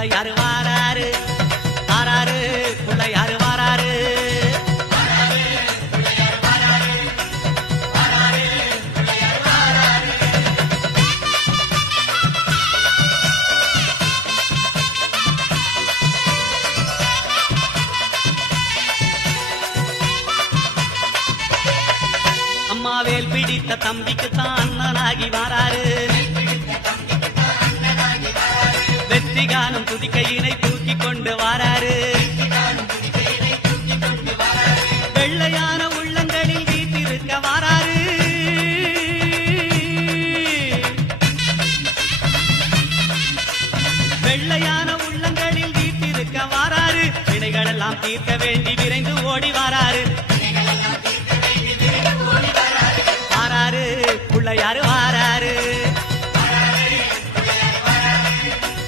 புள்ளையாரு வாராரு வாராரு புள்ளையாரு வாராரு. அம்மாவேல் பிடித்த தம்பிக்குத்தான் அண்ணனாகி வாராரு. வெற்றி காணும் துதிக்கையினை தூக்கி கொண்டு வாராரு. வெள்ளையான உள்ளங்களில் வீட்டிருக்க வாராரு. வெள்ளையான உள்ளங்களில் வீட்டிருக்க வாராரு. வினைகளெல்லாம் தீர்க்க வேண்டி விரைந்து ஓடி வாராரு.